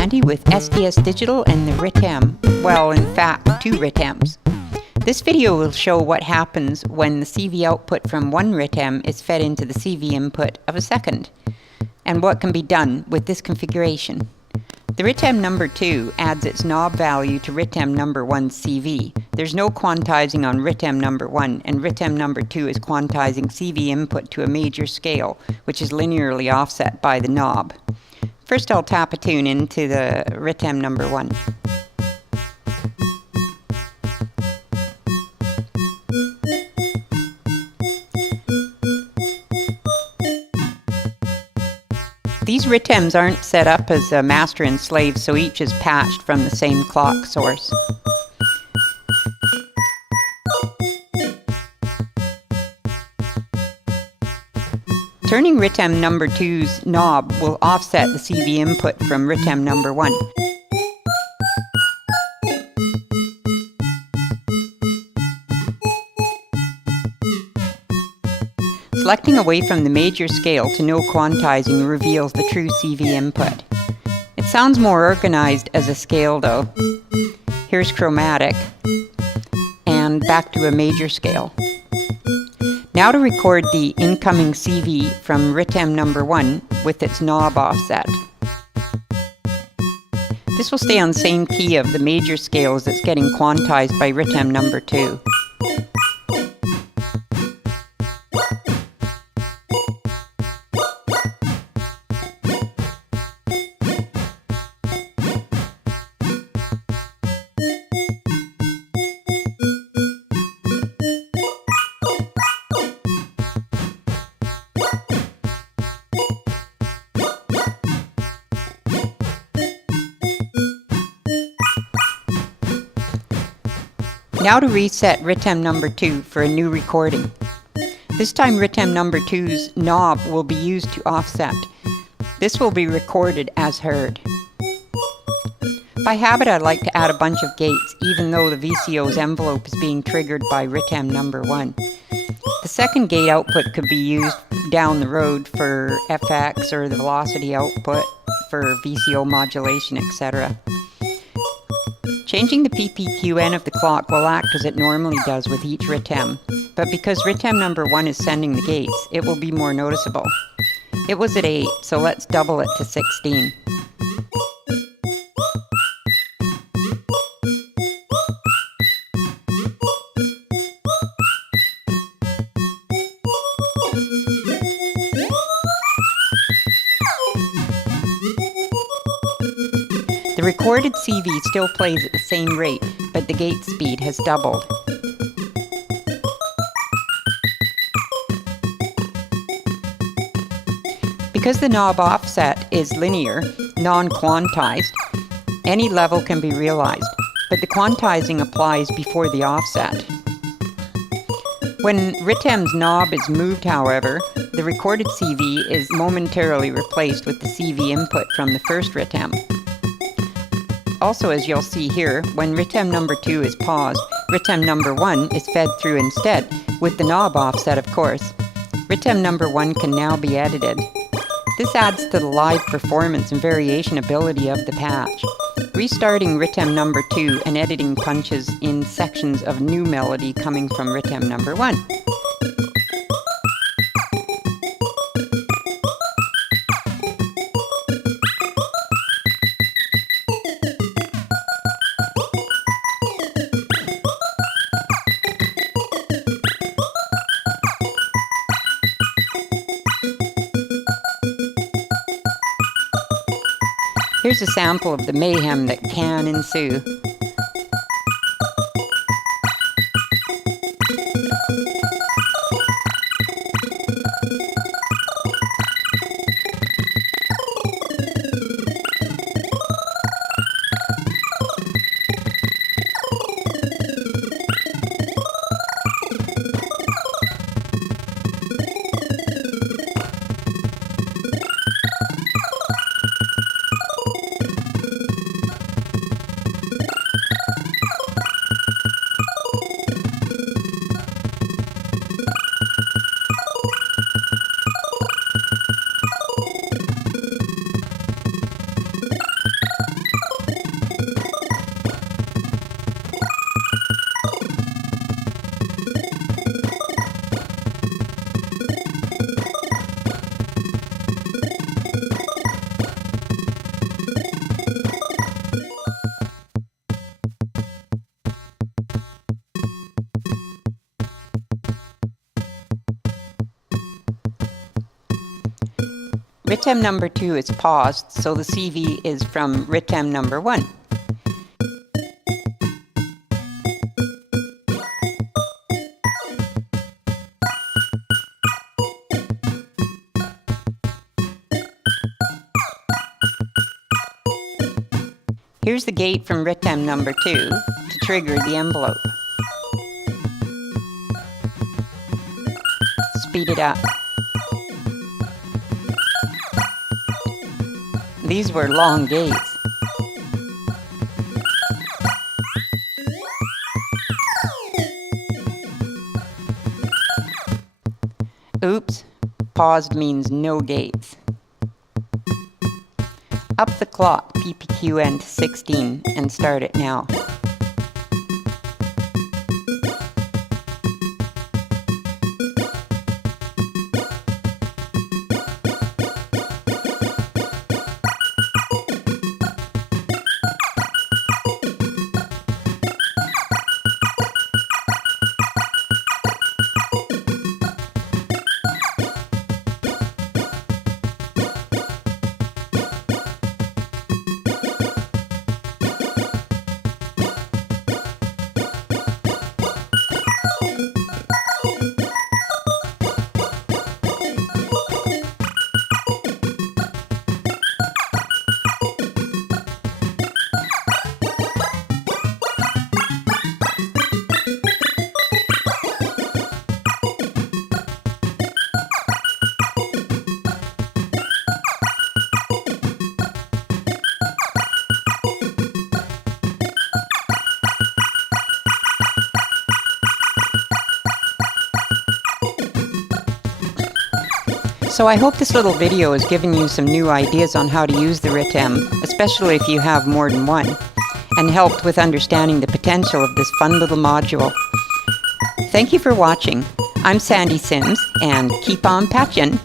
Sandy with SDS Digital and the RITM. Well, in fact, two RITMs. This video will show what happens when the CV output from one RITM is fed into the CV input of a second, and what can be done with this configuration. The RITM number 2 adds its knob value to RITM number 1's CV. There's no quantizing on RITM number 1, and RITM number 2 is quantizing CV input to a major scale, which is linearly offset by the knob. First, I'll tap a tune into the RITM number 1. These RITMs aren't set up as a master and slave, so each is patched from the same clock source. Turning RITM number 2's knob will offset the CV input from RITM number 1. Selecting away from the major scale to no quantizing reveals the true CV input. It sounds more organized as a scale though. Here's chromatic, and back to a major scale. Now to record the incoming CV from RITM number 1 with its knob offset. This will stay on the same key of the major scales that's getting quantized by RITM number 2. Now to reset RITM number 2 for a new recording. This time RITM number 2's knob will be used to offset. This will be recorded as heard. By habit, I like to add a bunch of gates even though the VCO's envelope is being triggered by RITM number 1. The second gate output could be used down the road for FX or the velocity output for VCO modulation, etc. Changing the PPQN of the clock will act as it normally does with each RITM, but because RITM number 1 is sending the gates, it will be more noticeable. It was at 8, so let's double it to 16. The recorded CV still plays at the same rate, but the gate speed has doubled. Because the knob offset is linear, non-quantized, any level can be realized, but the quantizing applies before the offset. When RITM's knob is moved, however, the recorded CV is momentarily replaced with the CV input from the first RITM. Also, as you'll see here, when RITM number 2 is paused, RITM number 1 is fed through instead, with the knob offset of course. RITM number 1 can now be edited. This adds to the live performance and variation ability of the patch. Restarting RITM number 2 and editing punches in sections of new melody coming from RITM number 1. Here's a sample of the mayhem that can ensue. RITEM number 2 is paused, so the CV is from RITEM number 1. Here's the gate from RITEM number 2 to trigger the envelope. Speed it up. These were long gates. Oops, paused means no gates. Up the clock, PPQN to 16, and start it now. So I hope this little video has given you some new ideas on how to use the RITEM, especially if you have more than one, and helped with understanding the potential of this fun little module. Thank you for watching. I'm Sandy Sims, and keep on patching.